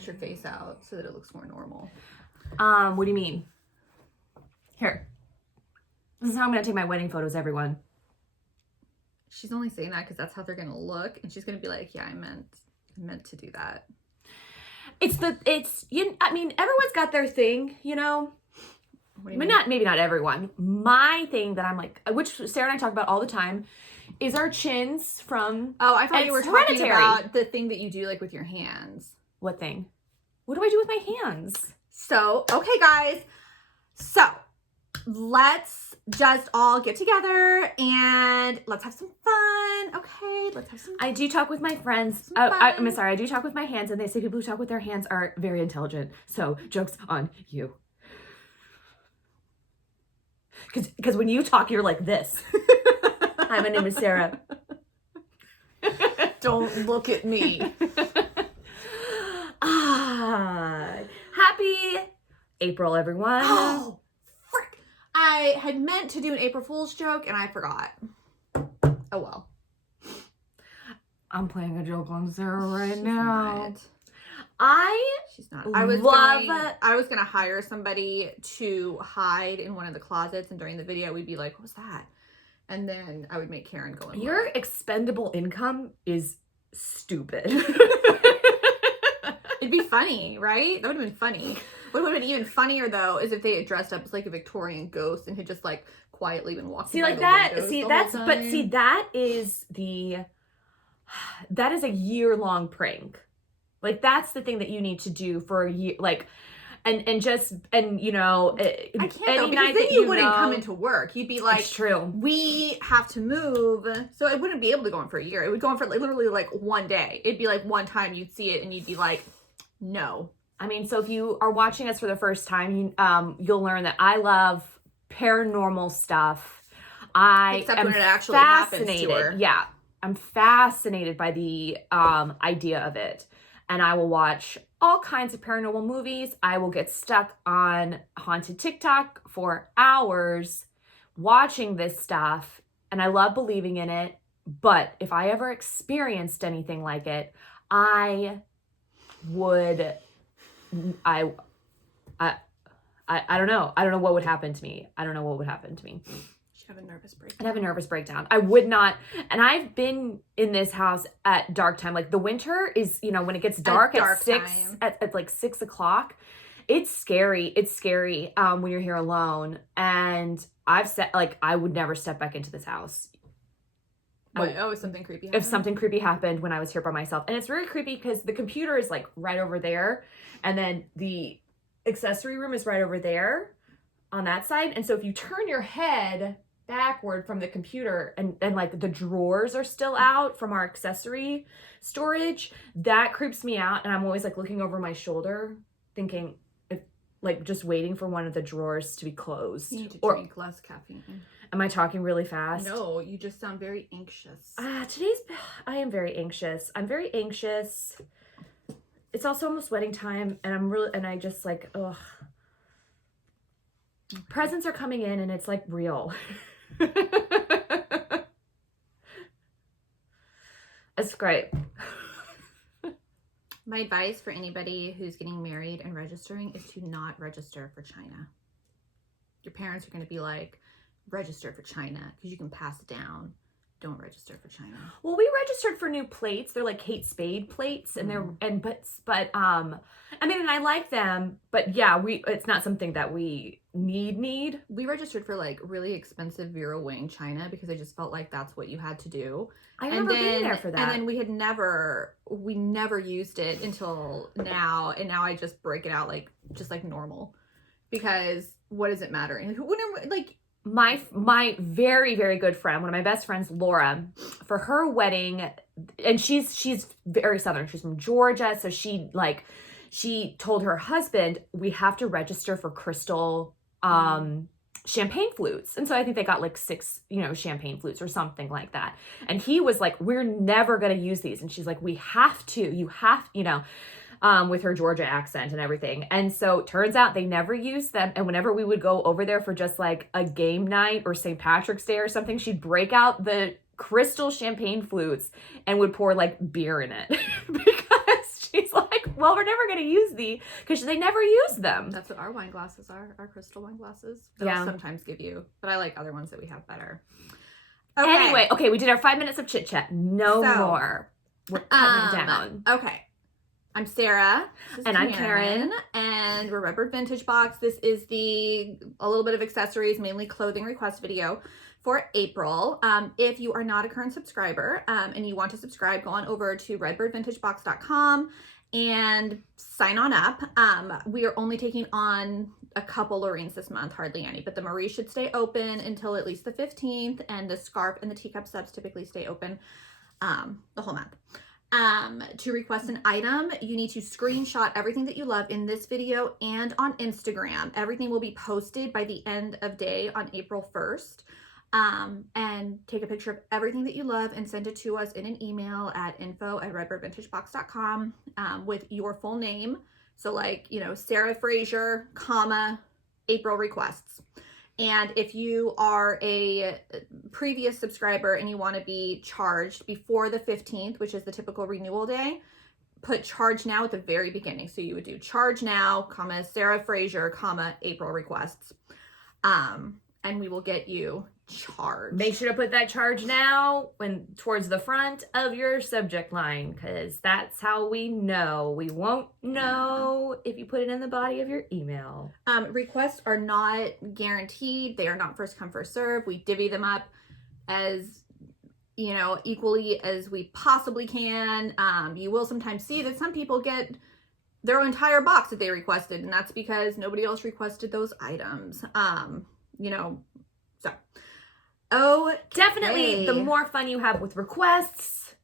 stretch your face out so that it looks more normal. What do you mean? Here. This is how I'm going to take my wedding photos, everyone. She's only saying that because that's how they're going to look. And she's going to be like, yeah, I meant to do that. I mean, everyone's got their thing, you know? What do you mean? Maybe not everyone. My thing that I'm like, which Sarah and I talk about all the time, is our chins from... Oh, I thought you were talking Hereditary. about the thing that you do like with your hands. What thing? What do I do with my hands? So, okay, guys. So, let's just all get together and let's have some fun. Okay, let's have some fun. I do talk with my friends. I'm sorry, I do talk with my hands, and they say people who talk with their hands are very intelligent. So, joke's on you. Because when you talk, you're like this. Hi, my name is Sarah. Don't look at me. Happy April, everyone. Oh, frick. I had meant to do an April Fool's joke and I forgot. Oh, well. I'm playing a joke on Sarah right She's now. not. She's not. I was going to hire somebody to hide in one of the closets, and during the video we'd be like, what was that? And then I would make Karen go in. Your expendable income is stupid. It'd be funny, right? That would have been funny. What would have been even funnier though is if they had dressed up as like a Victorian ghost and had just like quietly been walking. That is a year-long prank. Like, that's the thing that you need to do for a year, like, and you know, I can't though, because then you wouldn't come into work. You'd be like, it's true. We have to move, so I wouldn't be able to go on for a year. It would go on for like, literally like one day. It'd be like one time you'd see it and you'd be like, no. I mean, so if you are watching us for the first time, you'll learn that I love paranormal stuff. Except when it actually happens to her. Yeah, I'm fascinated by the idea of it. And I will watch all kinds of paranormal movies. I will get stuck on haunted TikTok for hours watching this stuff. And I love believing in it. But if I ever experienced anything like it, I would... I don't know. I don't know what would happen to me. I don't know what would happen to me. Have a nervous breakdown. I'd have a nervous breakdown. I would not. And I've been in this house at dark time. Like, the winter is, you know, when it gets dark at 6, at like 6 o'clock, it's scary. It's scary when you're here alone. And I've said, like, I would never step back into this house. If something creepy happened? If something creepy happened when I was here by myself. And it's very creepy because the computer is like right over there. And then the accessory room is right over there on that side. And so if you turn your head backward from the computer and like the drawers are still out from our accessory storage, that creeps me out. And I'm always like looking over my shoulder thinking, if like just waiting for one of the drawers to be closed. You need to drink less caffeine. Am I talking really fast? No, you just sound very anxious. I am very anxious. I'm very anxious. It's also almost wedding time, and I just like, ugh. Okay. Presents are coming in and it's like real. It's great. My advice for anybody who's getting married and registering is to not register for China. Your parents are going to be like, register for China because you can pass it down. Don't register for China. Well, we registered for new plates. They're like Kate Spade plates, and I mean, and I like them, but yeah, it's not something that we need. We registered for like really expensive Vera Wang China because I just felt like that's what you had to do. I remember being there for that. And then we never used it until now, and now I just break it out like just like normal because what does it matter? And like. My very, very good friend, one of my best friends, Laura, for her wedding, and she's very Southern. She's from Georgia. So she told her husband, we have to register for crystal champagne flutes. And so I think they got like 6, champagne flutes or something like that. And he was like, we're never going to use these. And she's like, we have to, with her Georgia accent and everything. And so turns out they never used them. And whenever we would go over there for just like a game night or St. Patrick's Day or something, she'd break out the crystal champagne flutes and would pour like beer in it because she's like, well, we're never going to use because they never use them. That's what our wine glasses are, our crystal wine glasses. They'll sometimes give you, but I like other ones that we have better. Okay. Anyway, we did our 5 minutes of chit chat. No more. We're cutting it down. Okay. I'm Sarah. And I'm Karen. And we're Redbird Vintage Box. This is a little bit of accessories, mainly clothing request video for April. If you are not a current subscriber and you want to subscribe, go on over to redbirdvintagebox.com and sign on up. We are only taking on a couple Loreens this month, hardly any, but the Marie should stay open until at least the 15th, and the scarf and the teacup subs typically stay open the whole month. To request an item, you need to screenshot everything that you love in this video and on Instagram. Everything will be posted by the end of day on April 1st. And take a picture of everything that you love and send it to us in an email at info@redbirdvintagebox.com with your full name. So like, Sarah Fraser, April requests. And if you are a previous subscriber and you want to be charged before the 15th, which is the typical renewal day, put charge now at the very beginning. So you would do charge now, Sarah Fraser, April requests. And we will get you charged. Make sure to put that charge now towards the front of your subject line, because that's how we know. We won't know if you put it in the body of your email. Requests are not guaranteed. They are not first come, first serve. We divvy them up as equally as we possibly can. You will sometimes see that some people get their entire box that they requested, and that's because nobody else requested those items. Definitely the more fun you have with requests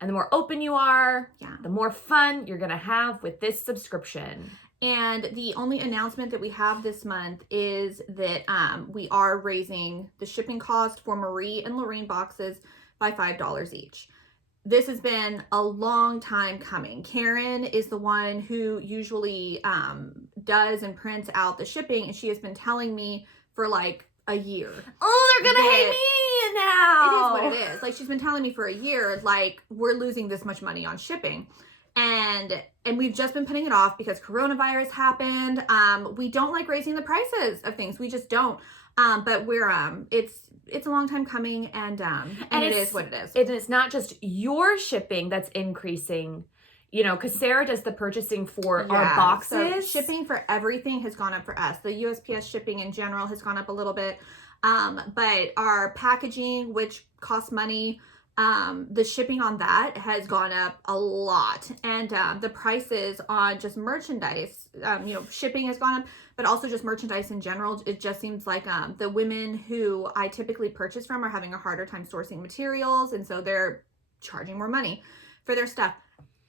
and the more open you are, the more fun you're going to have with this subscription. And the only announcement that we have this month is that we are raising the shipping cost for Marie and Lorene boxes by $5 each. This has been a long time coming. Karen is the one who usually does and prints out the shipping, and she has been telling me for like a year. Oh, they're gonna hate me now. It is what it is. Like, she's been telling me for a year, like, we're losing this much money on shipping. And we've just been putting it off because coronavirus happened. We don't like raising the prices of things. We just don't. But we're it's a long time coming, and it is what it is. It's not just your shipping that's increasing, because Sarah does the purchasing for our boxes. So shipping for everything has gone up for us. The USPS shipping in general has gone up a little bit. But our packaging, which costs money, the shipping on that has gone up a lot. And the prices on just merchandise, shipping has gone up, but also just merchandise in general. It just seems like the women who I typically purchase from are having a harder time sourcing materials, and so they're charging more money for their stuff.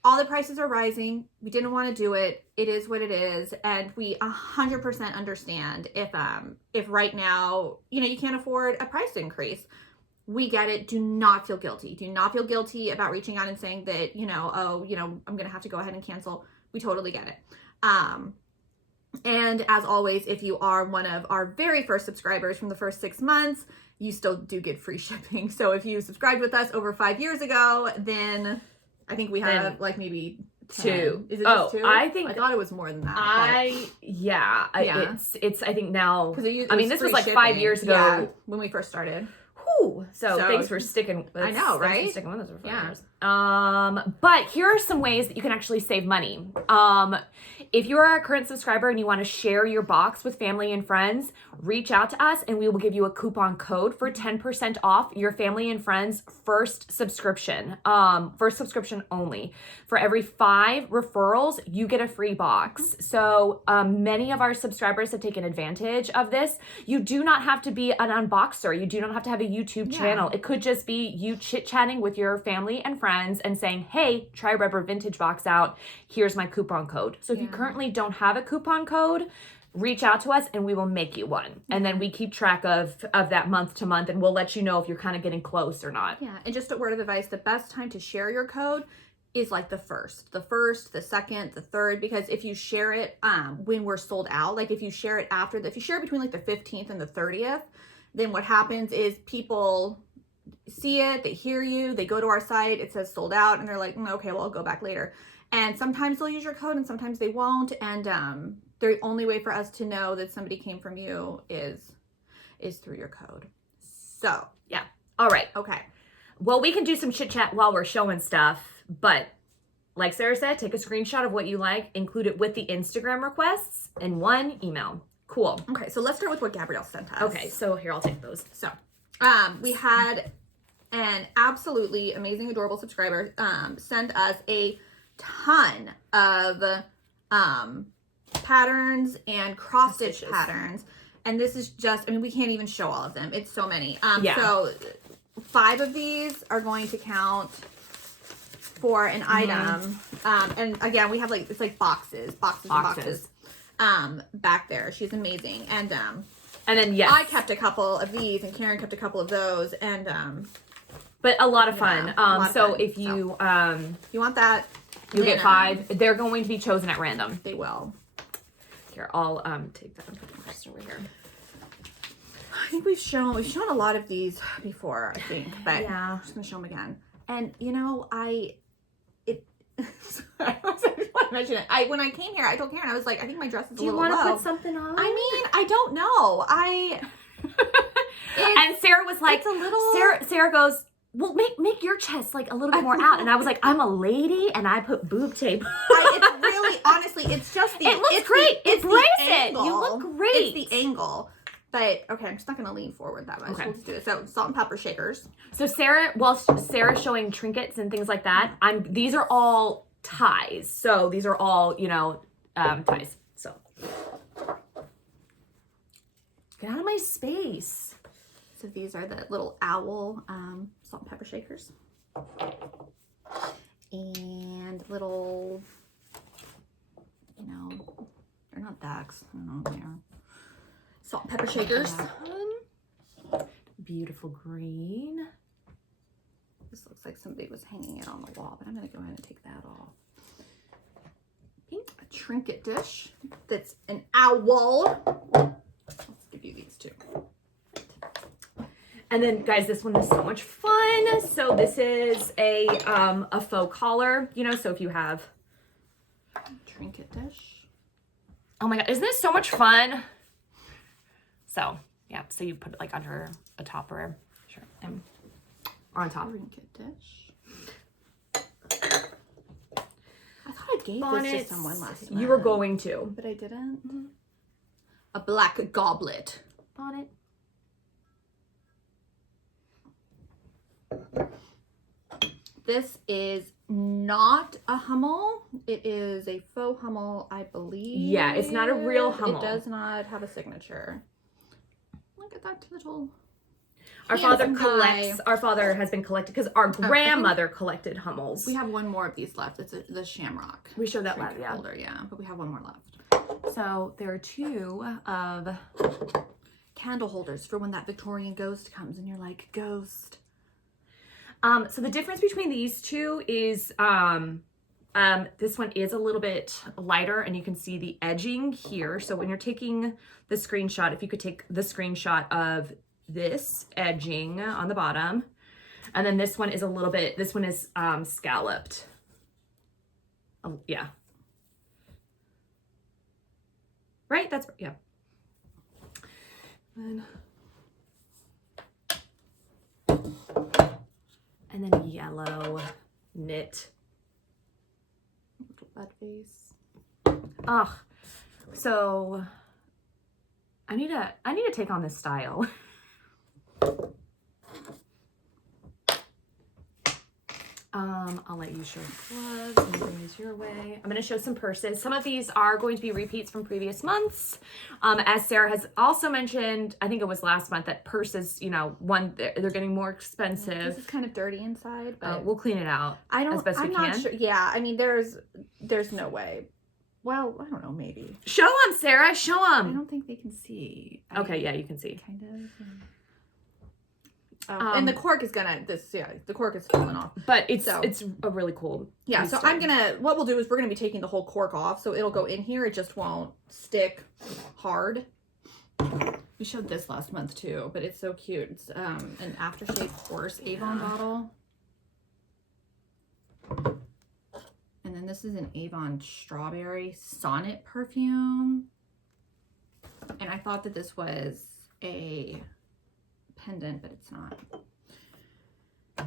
All the prices are rising. We didn't want to do it. It is what it is. And we 100% understand if right now, you can't afford a price increase. We get it. Do not feel guilty. Do not feel guilty about reaching out and saying that, I'm going to have to go ahead and cancel. We totally get it. And as always, if you are one of our very first subscribers from the first 6 months, you still do get free shipping. So if you subscribed with us over 5 years ago, then I think we have like maybe 10. 2. Is it just 2? I thought it was more than that. It's I think now. This was like shipping. 5 years ago when we first started. Whew. So thanks for sticking. I know, right? Sticking with us for 5 years. But here are some ways that you can actually save money. If you are a current subscriber and you want to share your box with family and friends, reach out to us and we will give you a coupon code for 10% off your family and friends' first subscription. First subscription only. For every 5 referrals, you get a free box. So many of our subscribers have taken advantage of this. You do not have to be an unboxer. You do not have to have a YouTube channel. It could just be you chit-chatting with your family and friends and saying, hey, try Redbird Vintage Box out. Here's my coupon code. So if you currently don't have a coupon code, reach out to us and we will make you one. And then we keep track of that month to month, and we'll let you know if you're kind of getting close or not. Yeah, and just a word of advice, the best time to share your code is like the first, the second, the third, because if you share it when we're sold out, like if you share it if you share it between like the 15th and the 30th, then what happens is people see it, they hear you, they go to our site, it says sold out, and they're like, okay, well, I'll go back later. And sometimes they'll use your code and sometimes they won't. And the only way for us to know that somebody came from you is through your code. So, yeah. All right. Okay. Well, we can do some chit chat while we're showing stuff, but like Sarah said, take a screenshot of what you like, include it with the Instagram requests in one email. Cool. Okay, so let's start with what Gabrielle sent us. Okay, so here, I'll take those. So, we had an absolutely amazing, adorable subscriber send us a ton of patterns and cross stitch patterns. And this is just, I mean, we can't even show all of them. It's so many. So 5 of these are going to count for an item. And again, we have like, it's like boxes back there. She's amazing. And then, yes, I kept a couple of these and Karen kept a couple of those. And, but a lot of fun. If you, you want that, you get 5. They're going to be chosen at random. They will. Here, I'll take that and put them just over here. I think we've shown a lot of these before, I think, but I'm just gonna show them again. And you know, I want to mention it. When I came here, I told Karen, I was like, I think my dress is a little low. Do you want to put something on? I mean, I don't know. And Sarah was like, it's a little. Sarah goes, well, make your chest like a little bit more out. And I was like, I'm a lady, and I put boob tape. It's really, honestly, it's just the. It looks great. Embrace it. You look great. It's the angle. But okay, I'm just not gonna lean forward that much. Okay. We'll just do it. So salt and pepper shakers. So Sarah's showing trinkets and things like that. These are all ties. So these are all, ties. So get out of my space. So these are the little owl salt and pepper shakers. And little, they're not ducks. I don't know what they are. Salt and pepper shakers. Beautiful green. This looks like somebody was hanging it on the wall, but I'm going to go ahead and take that off. Pink. A trinket dish that's an owl. Let's give you these 2. And then, guys, this one is so much fun. So this is a faux collar, so if you have trinket dish. Oh my God, isn't this so much fun? So, yeah, so you put it like under a top or sure, and on top. Trinket dish. I thought I gave this to someone last month. You were going to. But I didn't. Mm-hmm. A black goblet. Bonnet. This is not a Hummel. It is a faux Hummel, I believe. Yeah, it's not a real Hummel. It does not have a signature. Look at that little. Our father has been collected because our grandmother collected Hummels. We have one more of these left. It's the Shamrock. We showed that last, yeah. Holder, yeah, but we have one more left. So there are 2 of candle holders for when that Victorian ghost comes and you're like, ghost. So the difference between these 2 is this one is a little bit lighter and you can see the edging here. So when you're taking the screenshot, if you could take the screenshot of this edging on the bottom, and then this one is scalloped. Yeah. Right? That's, yeah. And then yellow knit. Little bud face. Ugh. So I need to take on this style. I'll let you show the gloves and bring these your way. I'm going to show some purses. Some of these are going to be repeats from previous months. As Sarah has also mentioned, I think it was last month, that purses, they're getting more expensive. This is kind of dirty inside, but we'll clean it out as best we can. Not sure. Yeah, I mean, there's no way. Well, I don't know, maybe. Show them, Sarah. Show them. I don't think they can see. Okay, yeah, you can see. Kind of. And the cork is the cork is falling off. But it's a really cool. Yeah, so what we'll do is we're gonna be taking the whole cork off, so it'll go in here. It just won't stick hard. We showed this last month too, but it's so cute. It's an aftershave horse Avon bottle. And then this is an Avon Strawberry Sonnet perfume. And I thought that this was a pendant, but it's not. I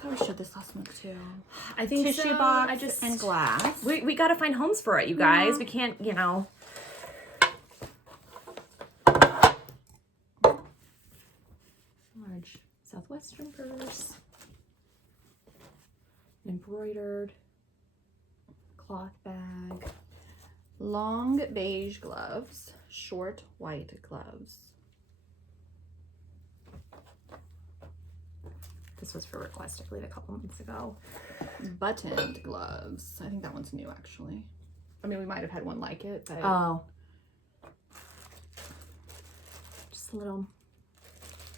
thought we showed this last month too. I think Tissue so. box and glass. We got to find homes for it, you guys. Yeah. We can't, you know. Large Southwestern purse. Embroidered cloth bag. Long beige gloves, short white gloves. This was for request, I believe, a couple months ago. Buttoned gloves. I think that one's new, actually. I mean, we might have had one like it, but... Oh. Just a little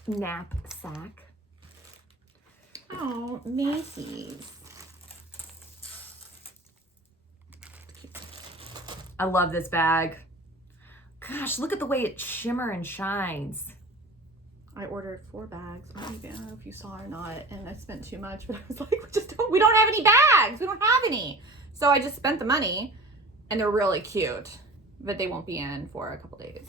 knapsack. Oh, Macy's. I love this bag. Gosh, look at the way it shimmer and shines. I ordered 4 bags. Maybe, I don't know if you saw or not, and I spent too much, but I was like, we don't have any bags. We don't have any. So I just spent the money, and they're really cute, but they won't be in for a couple days.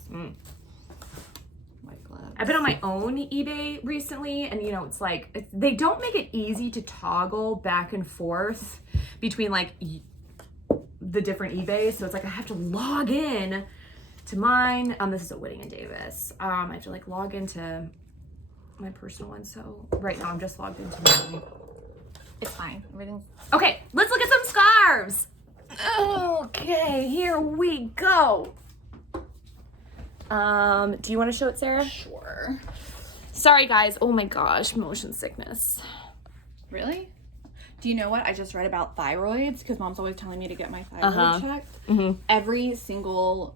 White gloves. I've been on my own eBay recently, and you know, it's like, they don't make it easy to toggle back and forth between like the different eBays. So it's like I have to log in to mine. This is a Whitting and Davis. I have to like log into my personal one. So right now I'm just logged into mine. It's fine. Everything's... Okay, let's look at some scarves. Okay, here we go. Do you want to show it, Sarah? Sure. Sorry, guys. Oh my gosh, motion sickness. Really? Do you know what? I just read about thyroids, because mom's always telling me to get my thyroid checked. Every single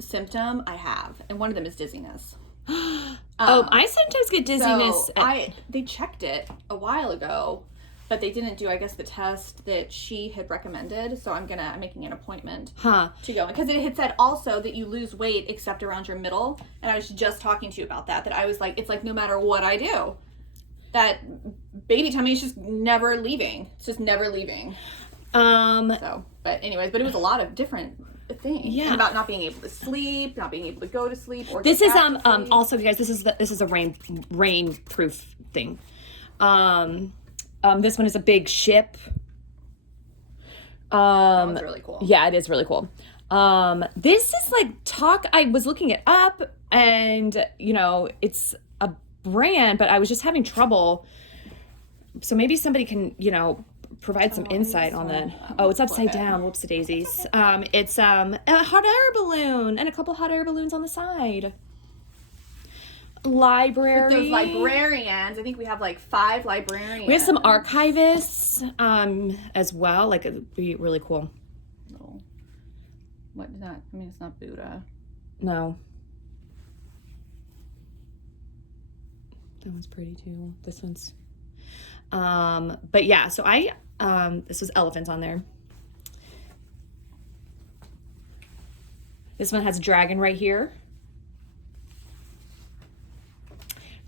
symptom I have, and one of them is dizziness. I sometimes get dizziness. So they checked it a while ago, but they didn't do, I guess, the test that she had recommended. So I'm making an appointment to go, because it had said also that you lose weight except around your middle. And I was just talking to you about that I was like, it's like no matter what I do, that baby tummy is just never leaving. It's just never leaving. So, but anyways, but it was a lot of different things. Yeah. And about not being able to sleep, not being able to go to sleep, or This is get back to sleep. also, guys, this is a rain proof thing. This one is a big ship. That one's really cool. Yeah, it is really cool. This is like I was looking it up, and you know, it's a brand, but I was just having trouble. So maybe somebody can, you know, provide some insight on that. Oh, it's upside down. Whoopsie daisies. It's a hot air balloon and a couple hot air balloons on the side. Library. With those librarians, I think we have like 5 librarians. We have some archivists as well. Like, it'd be really cool. No. What is that? I mean, it's not Buddha. No. That one's pretty too. This one's. But yeah, so this was elephants on there. This one has a dragon right here.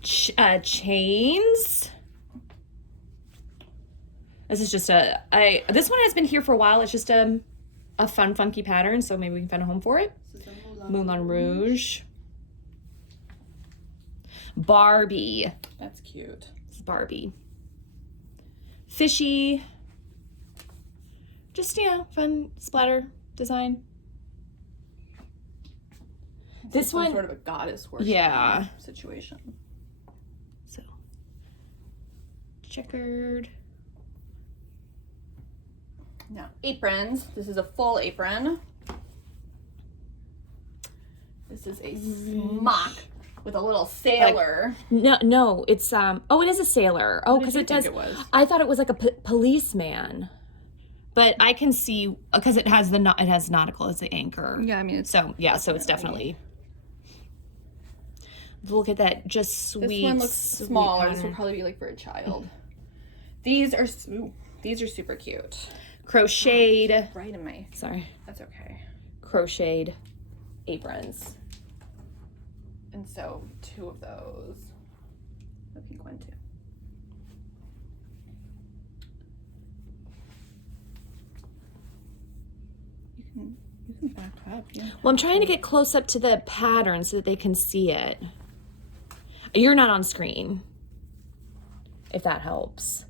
Chains. This is just this one has been here for a while. It's just a fun, funky pattern, so maybe we can find a home for it. Moulin Rouge. Barbie. That's cute. This is Barbie. Fishy. Just, you know, fun splatter design. This one sort of a goddess worship situation. So checkered. Now aprons. This is a full apron. This is a smock with a little sailor. No, it's it is a sailor. Oh, because it does. I thought it was like a policeman. But I can see, because it has nautical as the anchor. Yeah, I mean, so it's definitely. Look at that, just sweet. This one looks smaller. This would probably be like for a child. These are super cute. Crocheted. Right in my. Sorry. That's okay. Crocheted aprons. And so 2 of those. The pink one too. You can back up. Yeah. Well, I'm trying to get close up to the pattern so that they can see it. You're not on screen, if that helps.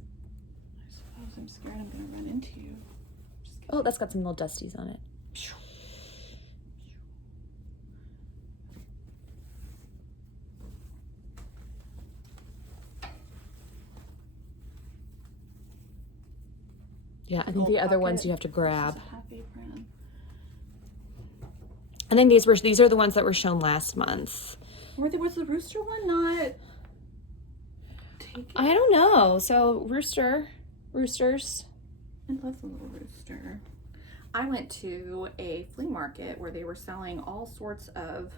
I suppose I'm scared I'm going to run into you. Oh, that's got some little dusties on it. Yeah, I think the other ones you have to grab. I think these are the ones that were shown last month. Was the rooster one not taken? I don't know. So roosters. I love the little rooster. I went to a flea market where they were selling all sorts of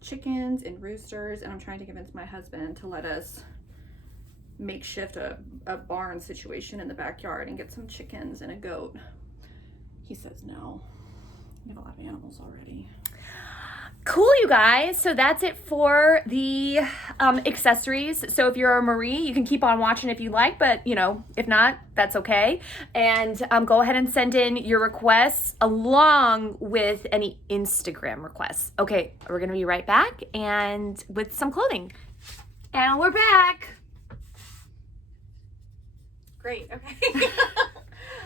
chickens and roosters, and I'm trying to convince my husband to let us makeshift a barn situation in the backyard and get some chickens and a goat. He says no. We have a lot of animals already. Cool, you guys. So that's it for the accessories. So if you're a Marie, you can keep on watching if you like, but you know, if not, that's okay. And go ahead and send in your requests along with any Instagram requests. Okay, we're gonna be right back and with some clothing. And we're back. Great, okay.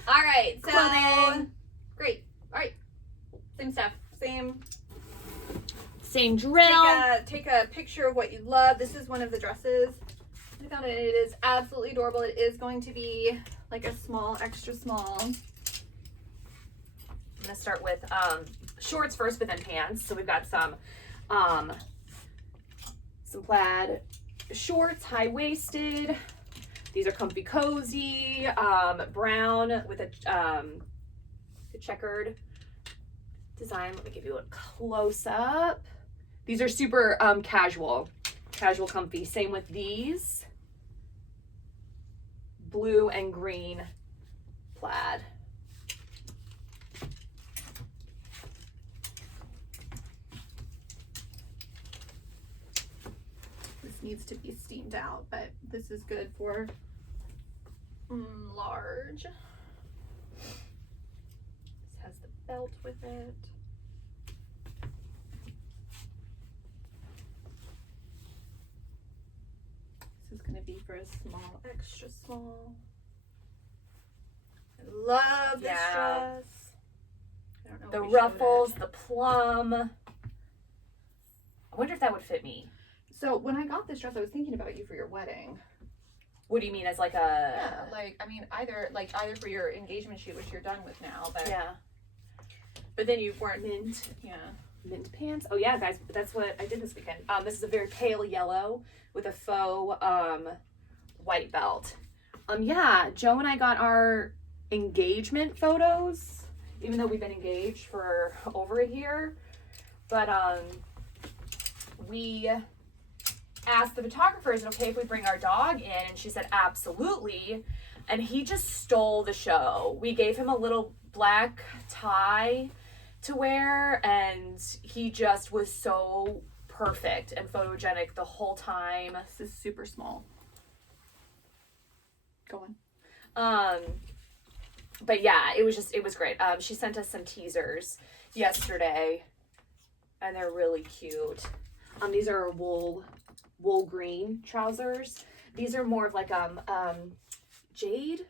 All right, so Clothing. Great. All right. Same stuff. Same drill. Take a picture of what you love. This is one of the dresses. I found it. It is absolutely adorable. It is going to be like a small, extra small. I'm gonna start with shorts first, but then pants. So we've got some plaid shorts, high-waisted. These are comfy cozy, brown with a checkered design. Let me give you a close up. These are super casual comfy. Same with these. Blue and green plaid. This needs to be steamed out, but this is good for large. This has the belt with it. This is going to be for a small, extra small. I love this dress. I don't know The if we showed ruffles, it. the plum. I wonder if that would fit me. So when I got this dress, I was thinking about you for your wedding. What do you mean, as like a... Yeah, like, I mean, either for your engagement shoot, which you're done with now, but... Yeah. But then you weren't... Mint. Yeah. Mint pants. Oh yeah, guys, that's what I did this weekend. This is a very pale yellow with a faux white belt. Yeah, Joe and I got our engagement photos, even though we've been engaged for over a year. But we asked the photographer, is it okay if we bring our dog in? And she said absolutely. And he just stole the show. We gave him a little black tie to wear, and he just was so perfect and photogenic the whole time. This is super small. Go on. But yeah, it was great. She sent us some teasers yesterday, and they're really cute. These are wool green trousers. These are more of like jade,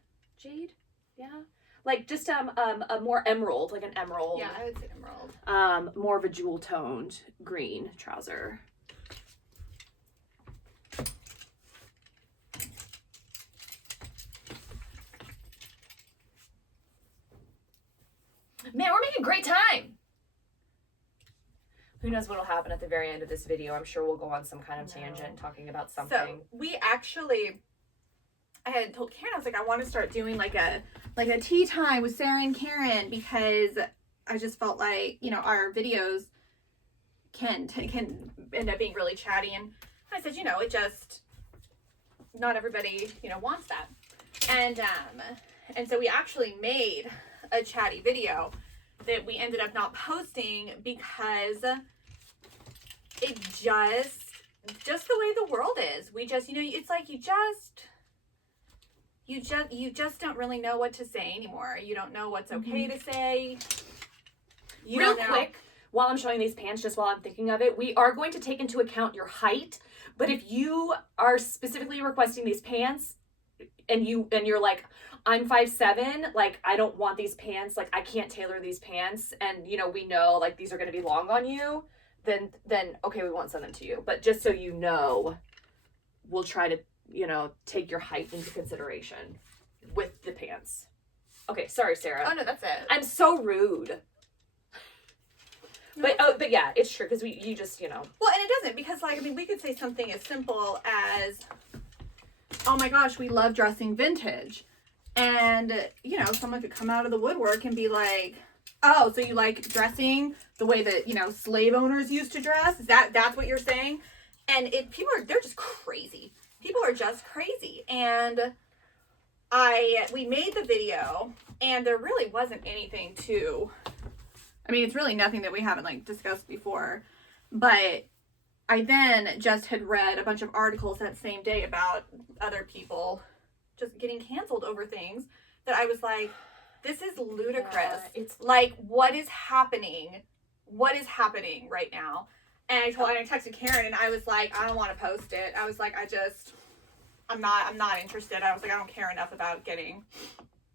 yeah, like just a more emerald, like an emerald. Yeah, I would say emerald. More of a jewel toned green trouser. Man, we're making great time. Who knows what'll happen at the very end of this video? I'm sure we'll go on some kind of tangent talking about something. So we actually, I had told Karen, I was like, I want to start doing like a tea time with Sarah and Karen, because I just felt like, you know, our videos can end up being really chatty. And I said, you know, it just, not everybody, you know, wants that. And so we actually made a chatty video that we ended up not posting because it just the way the world is. We just, you know, it's like you just don't really know what to say anymore. You don't know what's okay to say. Real quick, while I'm showing these pants, just while I'm thinking of it, we are going to take into account your height. But if you are specifically requesting these pants, and you're like, I'm 5'7", like I don't want these pants, like I can't tailor these pants, and you know we know like these are going to be long on you, then okay, we won't send them to you. But just so you know, we'll try to take your height into consideration with the pants. Okay, sorry, Sarah. Oh no, that's it. I'm so rude. No, but yeah, it's true because you just Well, and it doesn't, because like, I mean, we could say something as simple as, oh my gosh, we love dressing vintage, and someone could come out of the woodwork and be like, oh, so you like dressing the way that slave owners used to dress? That's what you're saying? And they're just crazy. People are just crazy. And we made the video, and there really wasn't anything it's really nothing that we haven't like discussed before, but I then just had read a bunch of articles that same day about other people just getting canceled over things that I was like, this is ludicrous. Yeah, it's like, what is happening? What is happening right now? And I texted Karen, and I was like, I don't want to post it. I was like, I'm not interested. I was like, I don't care enough about getting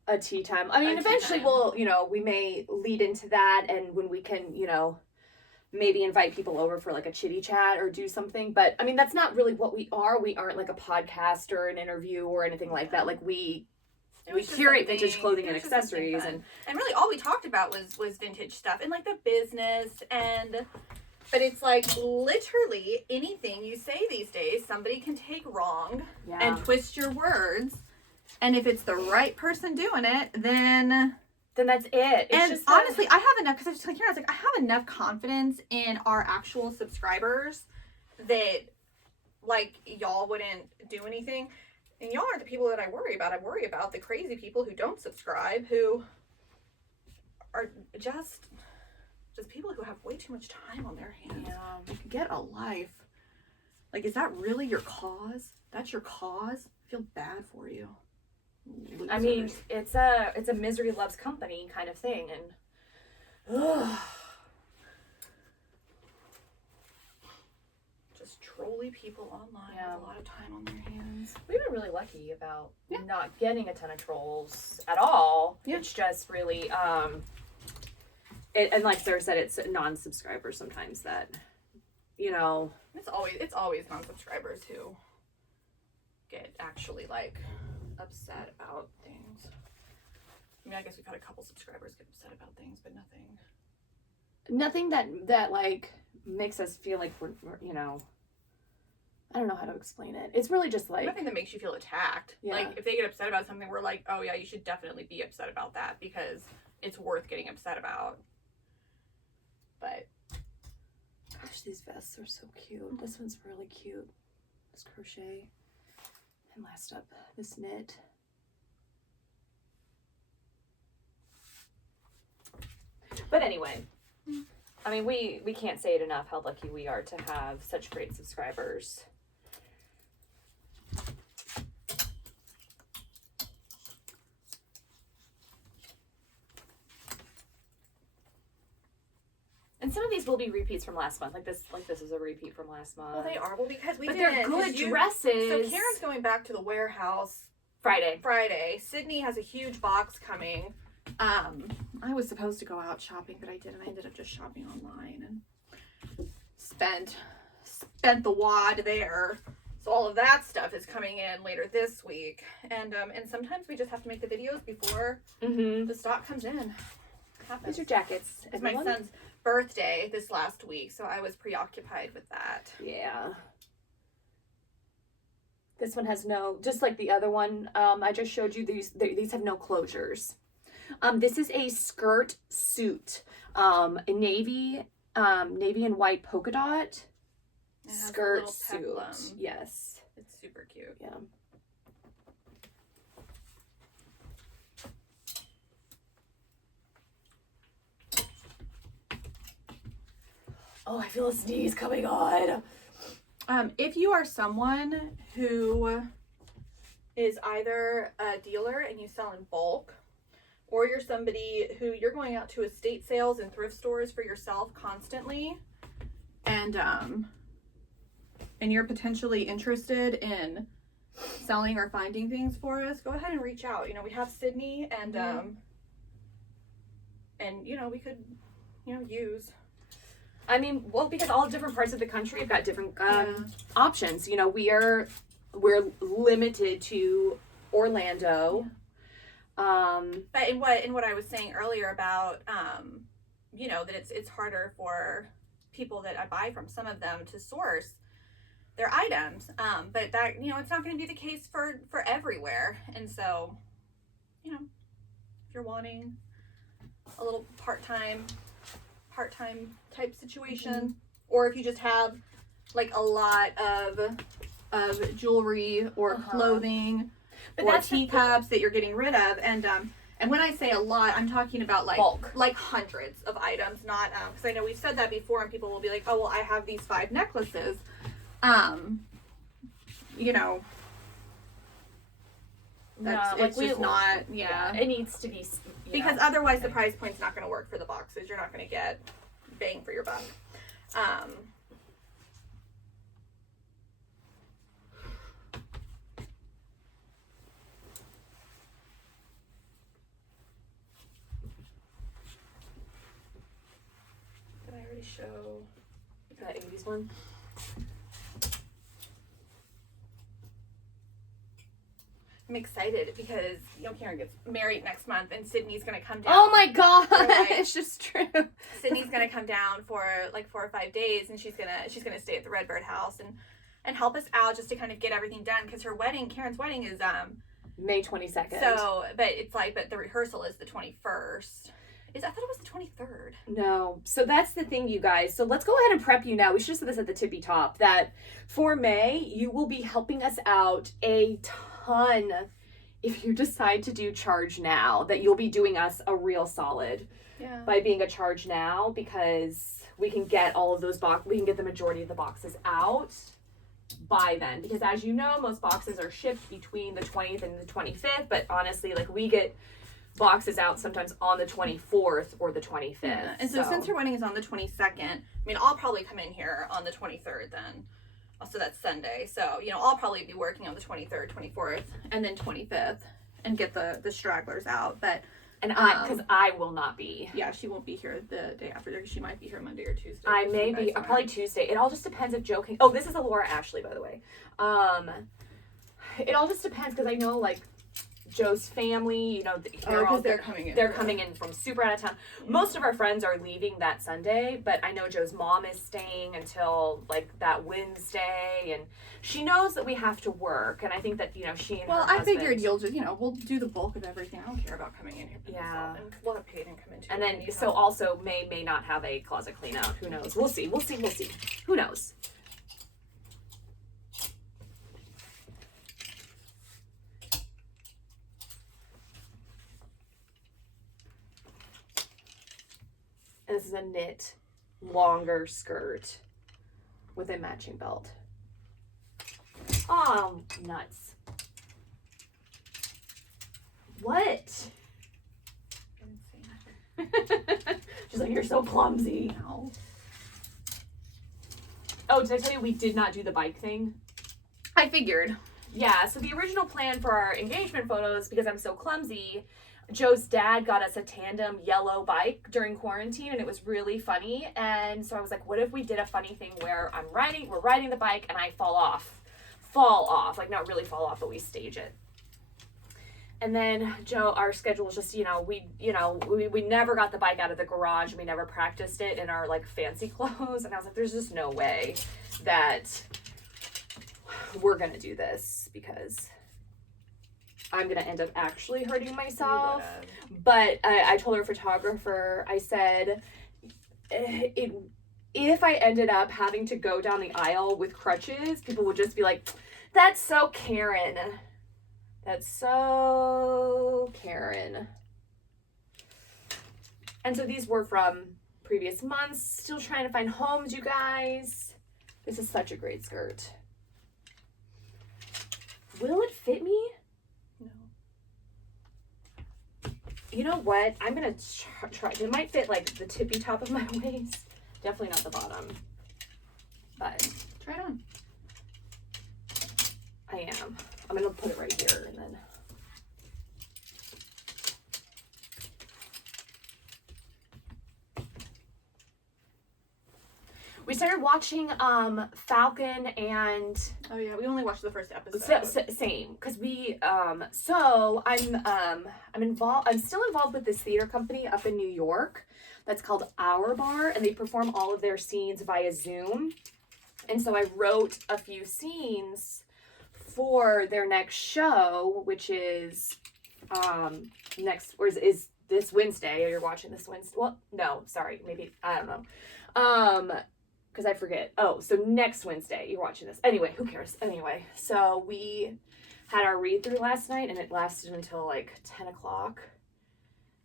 a tea time. I mean, eventually we'll, we may lead into that, and when we can, maybe invite people over for like a chitty chat or do something. But I mean, that's not really what we are. We aren't like a podcast or an interview or anything like that. Like we curate vintage clothing and accessories, and really all we talked about was vintage stuff and like the business. But it's like literally anything you say these days, somebody can take wrong and twist your words. And if it's the right person doing it, then that's it. It's just honestly, I have enough, because I was telling Karen, I was like, I have enough confidence in our actual subscribers that like y'all wouldn't do anything. And y'all aren't the people that I worry about. I worry about the crazy people who don't subscribe, who are just people who have way too much time on their hands. Yeah. Like, get a life. Like, is that really your cause? That's your cause? I feel bad for you. Losers. I mean, it's a misery loves company kind of thing, and just trolly people online with a lot of time on their hands. We've been really lucky about not getting a ton of trolls at all. Yeah. It's just really and like Sarah said, it's non-subscribers sometimes that it's always non-subscribers who get actually like upset about things. I mean, I guess we've had a couple subscribers get upset about things, but nothing that like makes us feel like we're I don't know how to explain it. It's really just like nothing that makes you feel attacked. Yeah. Like if they get upset about something, we're like, oh yeah, you should definitely be upset about that because it's worth getting upset about. But gosh, these vests are so cute. This one's really cute. This crochet. And last up, this knit. But anyway, I mean, we can't say it enough how lucky we are to have such great subscribers. And some of these will be repeats from last month. Like this is a repeat from last month. Well, they are. Well, because they're good dresses. So Karen's going back to the warehouse Friday. Sydney has a huge box coming. I was supposed to go out shopping, but I didn't. I ended up just shopping online and spent the wad there. So all of that stuff is coming in later this week, and sometimes we just have to make the videos before the stock comes in. These are jackets. It's my son's birthday this last week, so I was preoccupied with that. Yeah. This one has just like the other one I just showed you, these have no closures. This is a skirt suit, a navy and white polka dot skirt suit. Yes. It's super cute. Yeah. Oh, I feel a sneeze coming on. If you are someone who is either a dealer and you sell in bulk, or you're somebody who you're going out to estate sales and thrift stores for yourself constantly, and you're potentially interested in selling or finding things for us, go ahead and reach out. You know, we have Sydney, and you know, we could, you know, use. I mean, well, because all different parts of the country have got different options. You know, we're limited to Orlando. Yeah. But in what I was saying earlier about you know, that it's harder for people that I buy from, some of them, to source their items. But that, you know, it's not going to be the case for everywhere. And so, you know, if you're wanting a little part-time type situation, or if you just have like a lot of jewelry or clothing, but or teacups that you're getting rid of, and when I say a lot, I'm talking about like bulk, like hundreds of items, not because I know we've said that before, and people will be like, oh well, I have these 5 necklaces, you know. That's, no, it's like just not, yeah. It needs to be, because otherwise the price point's not going to work for the boxes. You're not going to get bang for your buck. Did I already show that 80s one? I'm excited because, you know, Karen gets married next month, and Sydney's going to come down. Oh my god, like, it's just true. Sydney's going to come down for like 4 or 5 days, and she's going to stay at the Redbird house and help us out just to kind of get everything done, because her wedding, Karen's wedding, is May 22nd. So, but the rehearsal is the 21st. I thought it was the 23rd. No. So that's the thing, you guys. So let's go ahead and prep you now. We should have said this at the tippy top, that for May, you will be helping us out a ton if you decide to do charge now, that you'll be doing us a real solid by being a charge now, because we can get all of those we can get the majority of the boxes out by then, because as you know, most boxes are shipped between the 20th and the 25th, but honestly, like, we get boxes out sometimes on the 24th or the 25th. Yeah. And so since her wedding is on the 22nd, I mean, I'll probably come in here on the 23rd then. So that's Sunday. So, you know, I'll probably be working on the 23rd, 24th, and then 25th, and get the stragglers out. But because I will not be. Yeah, she won't be here the day after. She might be here Monday or Tuesday. I may be, probably Tuesday. It all just depends if Joe can. Oh, this is a Laura Ashley, by the way. It all just depends, because I know, like, Joe's family, you know, they're coming in. They're coming in from super out of town. Most of our friends are leaving that Sunday, but I know Joe's mom is staying until like that Wednesday, and she knows that we have to work, and I think that, you know, she and her husband, figured you'll just, you know, we'll do the bulk of everything. I don't care about coming in here. Yeah. And we'll have Peyton come in too. And then so also may not have a closet clean out. Who knows? We'll see. Who knows? This is a knit longer skirt with a matching belt. Oh, nuts. What? She's like, you're so clumsy. No. Oh, did I tell you we did not do the bike thing? I figured. Yeah, so the original plan for our engagement photos, because I'm so clumsy, Joe's dad got us a tandem yellow bike during quarantine, and it was really funny. And so I was like, what if we did a funny thing where we're riding the bike and I fall off, like not really fall off, but we stage it. And then Joe, our schedule was just, we never got the bike out of the garage, and we never practiced it in our like fancy clothes. And I was like, there's just no way that we're going to do this, because I'm going to end up actually hurting myself. But I told our photographer, I said, if I ended up having to go down the aisle with crutches, people would just be like, that's so Karen. That's so Karen. And so these were from previous months. Still trying to find homes, you guys. This is such a great skirt. Will it fit me? No. You know what? I'm gonna try. It might fit like the tippy top of my waist. Definitely not the bottom. But Try it on. I am. I'm gonna put it right here and then. We started watching Falcon and Oh yeah, we only watched the first episode. same because we so I'm involved. I'm still involved with this theater company up in New York that's called Our Bar, and they perform all of their scenes via Zoom. And so I wrote a few scenes for their next show, which is is this Wednesday. You're watching this Wednesday. Well, no, sorry, maybe I don't know. Because I forget. Oh, so next Wednesday you're watching this. Anyway, who cares? Anyway, so we had our read through last night, and it lasted until like 10 o'clock.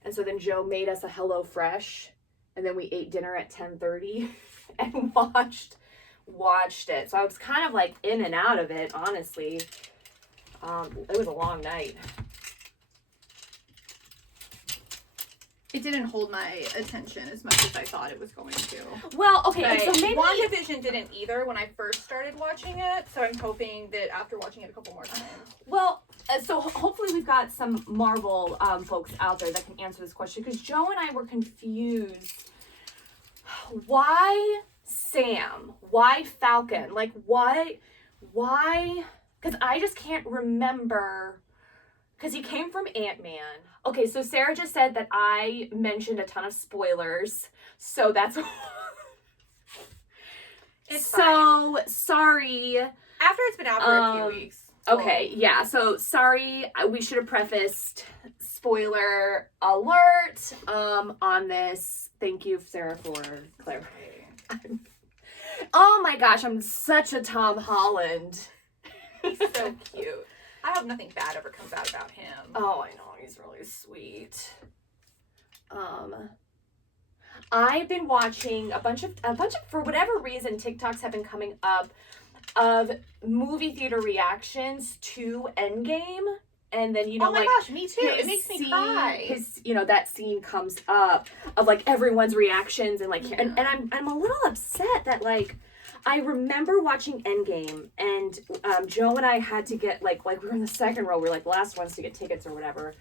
And so then Joe made us a HelloFresh, and then we ate dinner at 10:30 and watched it. So I was kind of like in and out of it, honestly. It was a long night. It didn't hold my attention as much as I thought it was going to. Well, okay, and But so maybe WandaVision didn't either when I first started watching it, so I'm hoping that after watching it a couple more times. well, so hopefully we've got some Marvel folks out there that can answer this question, because Joe and I were confused. Why Sam? Why Falcon? Like, why? Because I just can't remember. Because he came from Ant-Man. Okay, so Sarah just said that I mentioned a ton of spoilers. So that's... It's so, sorry. After it's been out for a few weeks. Okay, yeah, so sorry. We should have prefaced spoiler alert on this. Thank you, Sarah, for clarifying. Oh my gosh, I'm such a Tom Holland. He's so cute. I hope nothing bad ever comes out about him. Oh, I know, he's really sweet. I've been watching a bunch of for whatever reason TikToks have been coming up of movie theater reactions to Endgame, and then oh my gosh, me too. It makes me cry. That scene comes up of like everyone's reactions and like and I'm a little upset that like I remember watching Endgame, and Joe and I had to get like we were in the second row. We were like the last ones to get tickets or whatever.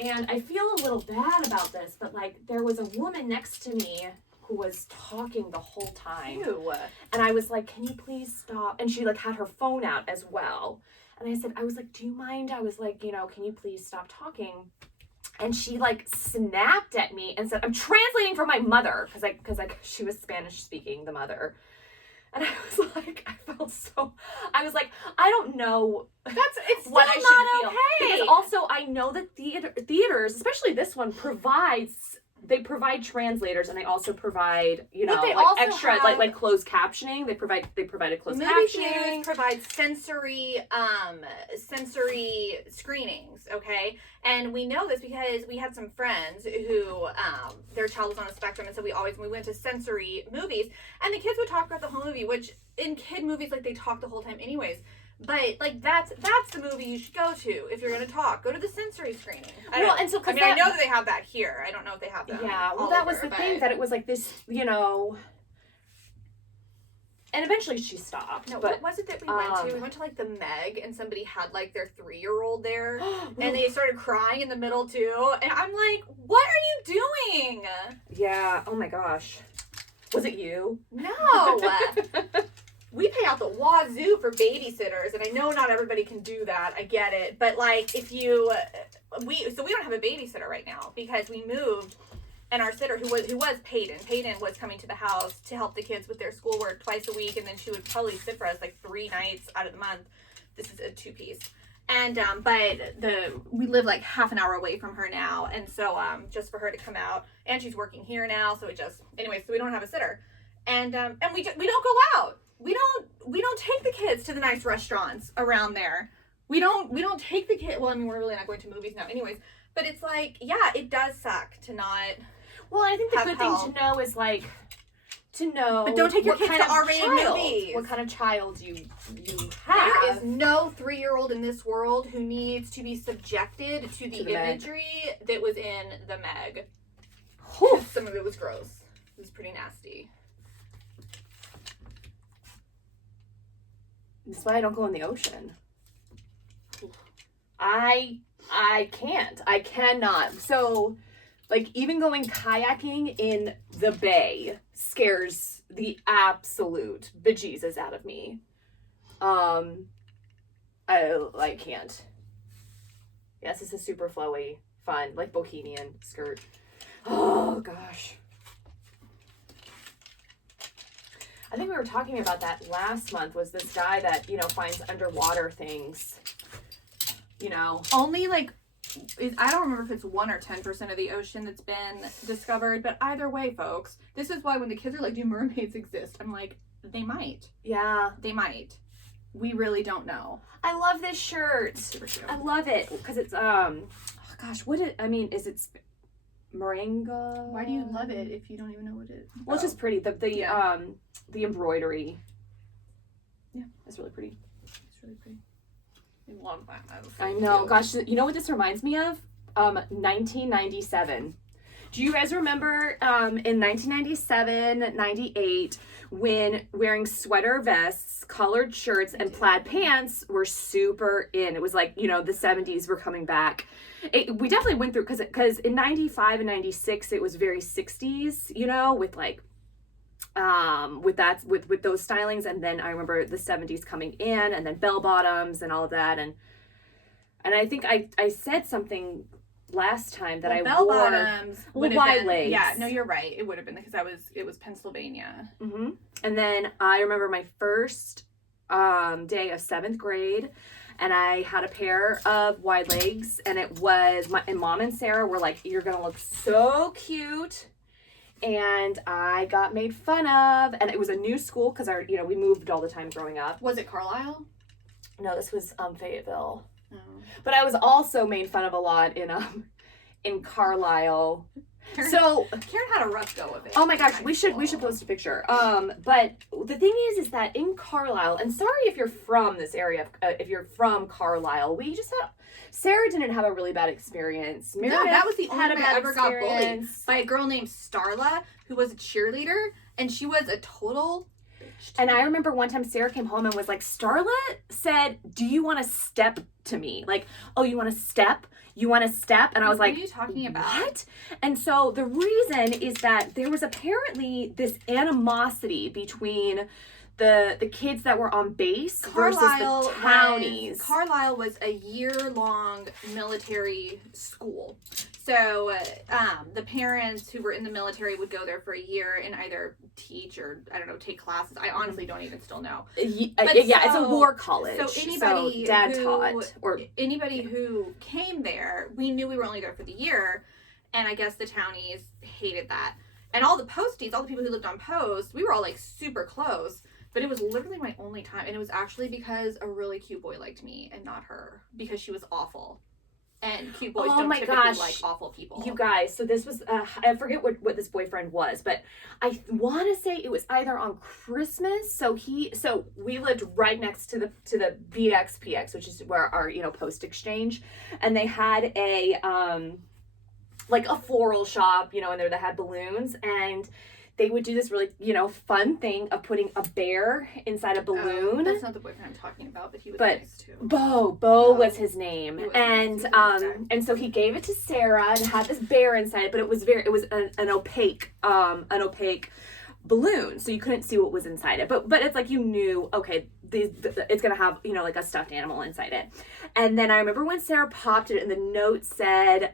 And I feel a little bad about this, but like there was a woman next to me who was talking the whole time. Ew. And I was like, "Can you please stop?" And she like had her phone out as well. And I was like, "Do you mind?" I was like, "Can you please stop talking?" And she like snapped at me and said, "I'm translating for my mother," because she was Spanish speaking, the mother. And I was like, I was like, I don't know It's what I still should not feel. okay. Because also I know that theaters, especially this one, they provide translators, and they also provide, But they like also extra, have- like closed captioning. They provided closed Movie captioning. theaters provide sensory screenings, okay? And we know this because we had some friends who their child was on the spectrum, and so we went to sensory movies, and the kids would talk about the whole movie, which in kid movies like they talk the whole time anyways. But like that's the movie you should go to if you're gonna talk. Go to the sensory screening. I know that they have that here. I don't know if they have that. Yeah, well, that was the thing, that it was like this, and eventually she stopped. No, but what was it that we went to? We went to like the Meg, and somebody had like their 3-year-old there, and they started crying in the middle too. And I'm like, "What are you doing?" Yeah. Oh my gosh. Was it you? No. We pay out the wazoo for babysitters, and I know not everybody can do that. I get it, but like if you, we don't have a babysitter right now because we moved, and our sitter who was Peyton was coming to the house to help the kids with their schoolwork twice a week, and then she would probably sit for us like 3 nights out of the month. This is a 2-piece, and we live like half an hour away from her now, and so just for her to come out, and she's working here now, so so we don't have a sitter, and we don't go out. We don't take the kids to the nice restaurants around there. We don't take the kid. Well, I mean, we're really not going to movies now, anyways. But it's like, yeah, it does suck to not. Well, I think the have good help. thing to know is like to know. But don't take your what kids kind to of R-rated child- movies. What kind of child you have. There is no 3-year-old in this world who needs to be subjected to the imagery that was in the Meg. Some of it was gross. It was pretty nasty. That's why I don't go in the ocean. I can't. I cannot. So, like, even going kayaking in the bay scares the absolute bejesus out of me. I can't. Yes, it's a super flowy, fun, like bohemian skirt. Oh gosh. I think we were talking about that last month. Was this guy that, you know, finds underwater things, you know? Only like, I don't remember if it's 1 or 10% of the ocean that's been discovered, but either way, folks, this is why when the kids are like, do mermaids exist? I'm like, they might. Yeah. They might. We really don't know. I love this shirt. Super cute. I love it because it's gosh, is it moringa? Why do you love it if you don't even know what it is? Well, it's just pretty. The embroidery. Yeah, it's really pretty. It's really pretty. I love that. I know. Gosh, you know what this reminds me of? 1997. Do you guys remember in 1997, 98, when wearing sweater vests, collared shirts, and plaid pants were super in? It was like, you know, the 70s were coming back. We definitely went through, because in 95 and 96, it was very 60s, you know, with like, with those stylings. And then I remember the 70s coming in, and then bell bottoms and all of that. And I think I said something last time that bell bottoms wide legs. Yeah, no, you're right. It would have been because it was Pennsylvania. Mm-hmm. And then I remember my first day of 7th grade, and I had a pair of wide legs, and it was and Mom and Sarah were like, "You're gonna look so cute." And I got made fun of, and it was a new school because we moved all the time growing up. Was it Carlisle? No, this was Fayetteville. Oh. But I was also made fun of a lot in Carlisle. Karen had a rough go of it. Oh my gosh, we should post a picture. But the thing is that in Carlisle, and sorry if you're from this area, if you're from Carlisle, Sarah didn't have a really bad experience. No, that was the only time I ever got bullied experience. by a girl named Starla, who was a cheerleader, and she was a total bitch. And I remember one time Sarah came home and was like, Starla said, "Do you want to step to me?" Like, "Oh, you want to step? You want to step?" And I was like, "What are you talking about?" What? And so the reason is that there was apparently this animosity between the kids that were on base versus the townies. Carlisle was a year-long military school. So the parents who were in the military would go there for a year and either teach or, I don't know, take classes. I honestly don't even still know. It's a war college. So anybody Dad taught. Or anybody who came there, we knew we were only there for the year. And I guess the townies hated that. And all the posties, all the people who lived on post, we were all like super close. But it was literally my only time. And it was actually because a really cute boy liked me and not her. Because she was awful. And cute boys don't typically like awful people. You guys, so this was, I forget what this boyfriend was, but I want to say it was either on Christmas. So we lived right next to the BXPX, which is where our, post exchange. And they had a, like a floral shop, in there that had balloons. And they would do this really, fun thing of putting a bear inside a balloon. That's not the boyfriend I'm talking about, but he was nice too. Bo was his name. And so he gave it to Sarah and had this bear inside it, but it was an opaque balloon, so you couldn't see what was inside it. But it's like you knew, okay, it's gonna have like a stuffed animal inside it. And then I remember when Sarah popped it, and the note said,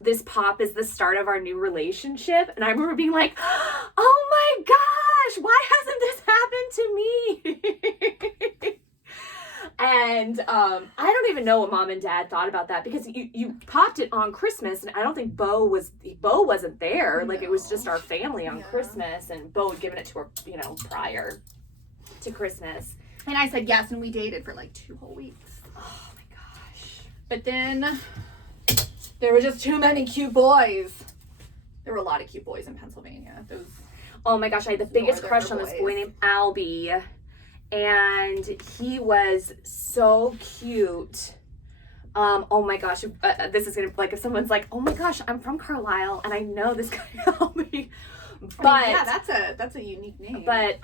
"This pop is the start of our new relationship." And I remember being like, "Oh my gosh, why hasn't this happened to me?" And I don't even know what Mom and Dad thought about that, because you popped it on Christmas, and I don't think Bo wasn't there. Like, it was just our family on Christmas, and Bo had given it to her, prior to Christmas. And I said yes, and we dated for like 2 whole weeks. Oh my gosh. But then there were just too many cute boys. There were a lot of cute boys in Pennsylvania. Oh my gosh, I had the biggest Northerner crush on this boy boys. named Albie. And he was so cute. Oh my gosh, this is gonna, like, if someone's like, oh my gosh, I'm from Carlisle and I know this guy Albie. But I mean, yeah, that's a unique name. But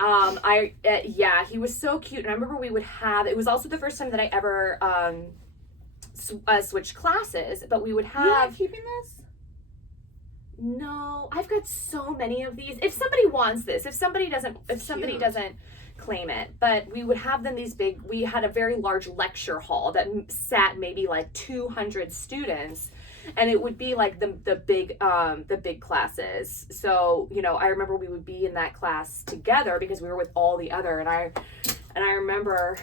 yeah, he was so cute. And I remember we would have, it was also the first time that I ever switched classes, but we would You're not have, keeping this? no, I've got so many of these. If somebody wants this, if somebody doesn't claim it, but we would have them these big, we had a very large lecture hall that sat maybe like 200 students, and it would be like the big classes. So, you know, I remember we would be in that class together because we were with all the other, and I remember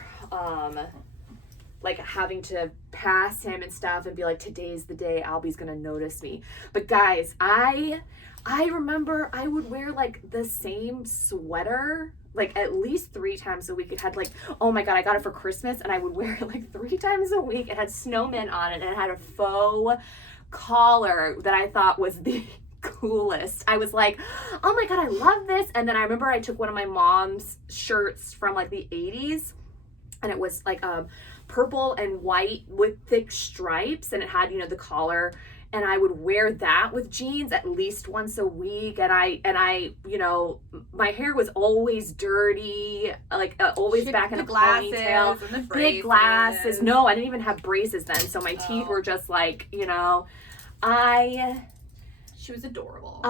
like having to pass him and stuff and be like, today's the day Albie's gonna notice me. But guys, I remember I would wear like the same sweater like at least 3 times a week. It had like, oh my God, I got it for Christmas and I would wear it like 3 times a week. It had snowmen on it and it had a faux collar that I thought was the coolest. I was like, oh my God, I love this. And then I remember I took one of my mom's shirts from like the 80s, and it was like purple and white with thick stripes, and it had, you know, the collar, and I would wear that with jeans at least once a week. And I, you know, my hair was always dirty, like always back in a ponytail, and the big glasses. No, I didn't even have braces then, so my teeth were just like, you know, she was adorable.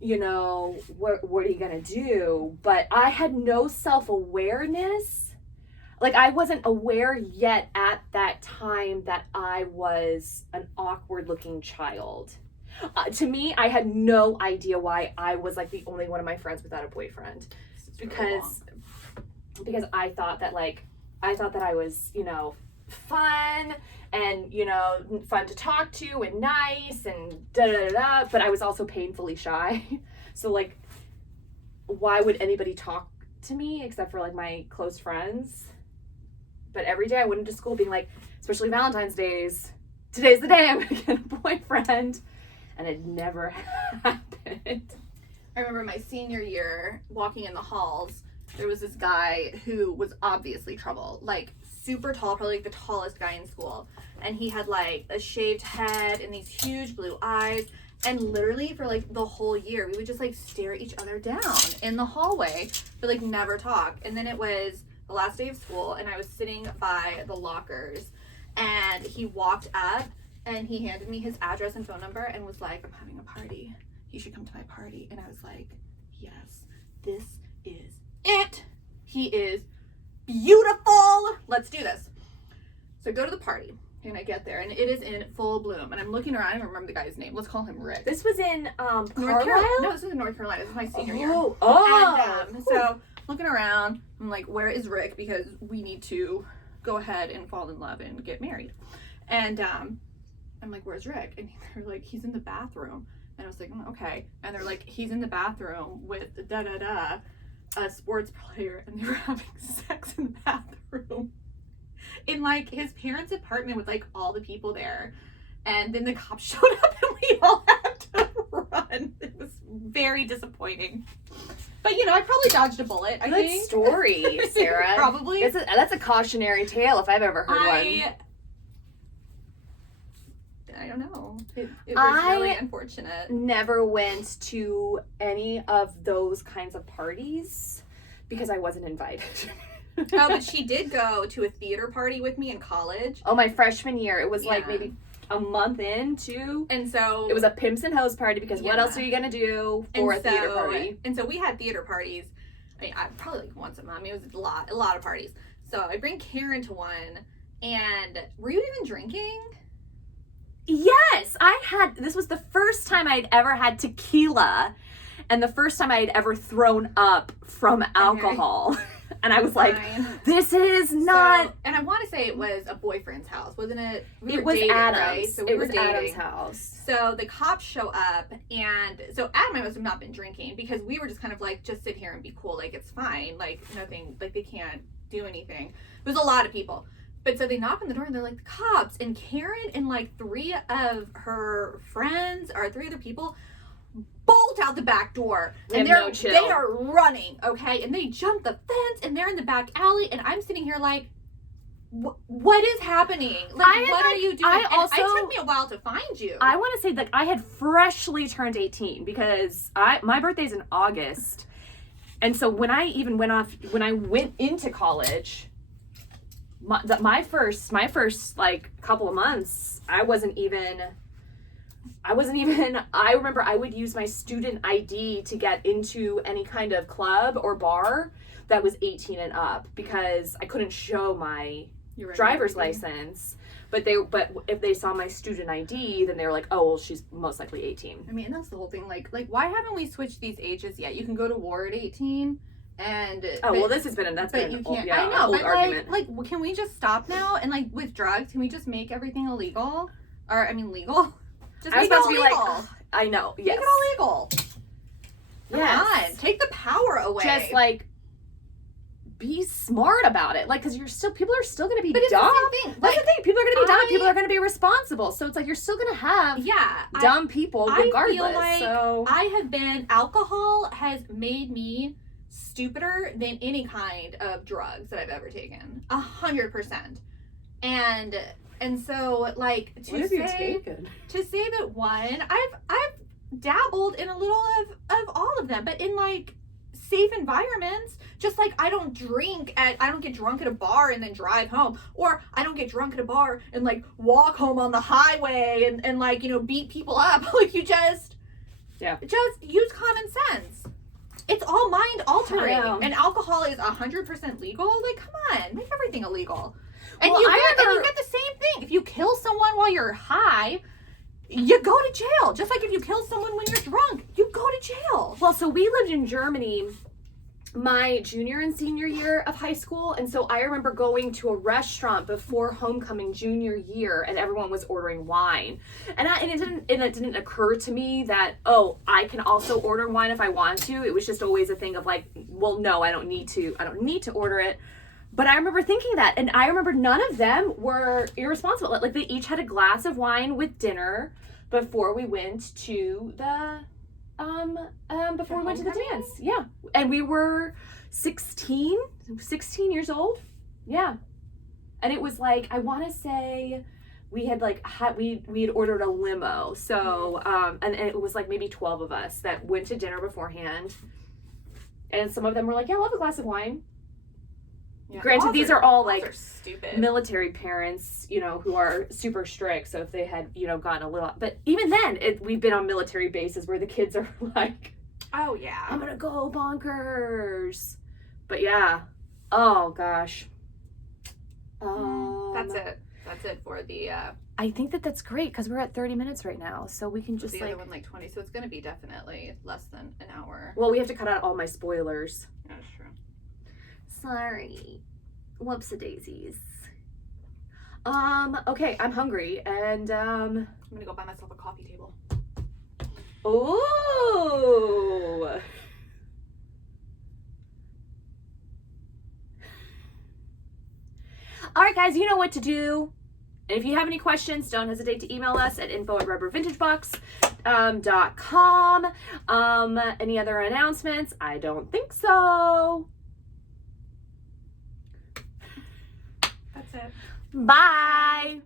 You know, what are you gonna do? But I had no self-awareness. Like, I wasn't aware yet at that time that I was an awkward looking child. To me, I had no idea why I was like the only one of my friends without a boyfriend. Because I thought that I was, you know, fun and, you know, fun to talk to and nice and da-da-da-da, but I was also painfully shy. So, like, why would anybody talk to me except for, like, my close friends? But every day I went into school being like, especially Valentine's days, today's the day I'm gonna get a boyfriend. And it never happened. I remember my senior year walking in the halls, there was this guy who was obviously trouble, like super tall, probably like the tallest guy in school. And he had like a shaved head and these huge blue eyes. And literally for like the whole year, we would just like stare at each other down in the hallway, but like never talk. And then it was the last day of school, and I was sitting by the lockers, and he walked up and he handed me his address and phone number and was like, I'm having a party. You should come to my party. And I was like, yes, this is it. He is beautiful. Let's do this. So I go to the party and I get there and it is in full bloom. And I'm looking around. I don't remember the guy's name. Let's call him Rick. This was in North Carlisle? Carolina. No, this was in North Carolina. This is my senior year. Oh. And so looking around, I'm like, where is Rick? Because we need to go ahead and fall in love and get married. And I'm like, where's Rick? And they're like, he's in the bathroom. And I was like, okay. And they're like, he's in the bathroom with a sports player, and they were having sex in the bathroom in like his parents' apartment with like all the people there. And then the cops showed up and we all had to run. It was very disappointing. But you know, I probably dodged a bullet. I Good think. story, Sarah. Probably. That's a cautionary tale if I've ever heard one. I don't know. It was really unfortunate. Never went to any of those kinds of parties because I wasn't invited. Oh, but she did go to a theater party with me in college. Oh, my freshman year. It was like maybe a month into. And so it was a pimps and hoes party because what else are you going to do for a theater party? And so we had theater parties. I mean, probably like once a month. I mean, it was a lot of parties. So I bring Karen to one. And were you even drinking? Yes, this was the first time I'd ever had tequila and the first time I had ever thrown up from alcohol. Okay. And I was like, this is not... So, and I want to say it was a boyfriend's house, wasn't it? It was Adam's. Right? So it was Adam's house. So the cops show up, and so Adam and I must have not been drinking because we were just kind of like, just sit here and be cool. Like, it's fine. Like, nothing, like, they can't do anything. It was a lot of people. But so they knock on the door and they're like, the cops. And Karen and like 3 of her friends or 3 other people bolt bolt out the back door, They and have no chill. they are running, okay, and they jump the fence, and they're in the back alley, and I'm sitting here like, what is happening? Like, what are you doing? It took me a while to find you. I want to say that I had freshly turned 18 because my birthday's in August. And so when I went into college, my first like couple of months, I remember I would use my student ID to get into any kind of club or bar that was 18 and up because I couldn't show my driver's license. But if they saw my student ID, then they were like, oh, well, she's most likely 18. I mean, that's the whole thing. Like why haven't we switched these ages yet? You can go to war at 18, and well, this has been an old, I know, old but argument. like, can we just stop now? And like with drugs, can we just make everything illegal? Or I mean, legal? Just I was make it about to be like, illegal. I know, yes. Make it all legal. Come Yes. on, take the power away. Just like be smart about it, like because people are still going to be but it's dumb. the same thing. That's the thing. People are going to be dumb. People are going to be responsible. So it's like you're still going to have dumb people regardless. I feel like so alcohol has made me stupider than any kind of drugs that I've ever taken. 100%. And so like what have you taken? To say that one, I've dabbled in a little of all of them, but in like safe environments. Just like I don't get drunk at a bar and then drive home, or I don't get drunk at a bar and like walk home on the highway and like, you know, beat people up. Like you just use common sense. It's all mind altering, and alcohol is 100% legal. Like, come on, make everything illegal. And you get the same thing. If you kill someone while you're high, you go to jail. Just like if you kill someone when you're drunk, you go to jail. Well, so we lived in Germany my junior and senior year of high school, and so I remember going to a restaurant before homecoming junior year, and everyone was ordering wine, and it didn't occur to me that I can also order wine if I want to. It was just always a thing of like, well, no, I don't need to order it. But I remember thinking that, and I remember none of them were irresponsible. Like they each had a glass of wine with dinner before we went to the dance. Yeah. And we were 16 years old. Yeah. And it was like, I want to say we had we had ordered a limo. So, and it was like maybe 12 of us that went to dinner beforehand. And some of them were like, yeah, I'll have a glass of wine. Yeah. Granted, these are all like stupid military parents, you know, who are super strict. So if they had, you know, gotten a little, but even then, we've been on military bases where the kids are like, oh yeah, I'm gonna go bonkers. But yeah, oh gosh, that's it for the. I think that's great because we're at 30 minutes right now, so we can just the other one like 20, so it's gonna be definitely less than an hour. Well, we have to cut out all my spoilers. That's true. Sorry. Whoopsie daisies. Okay, I'm hungry and I'm gonna go buy myself a coffee table. Ooh. Alright guys, you know what to do. And if you have any questions, don't hesitate to email us at info@redbirdvintagebox.com. Any other announcements? I don't think so. That's it. Bye.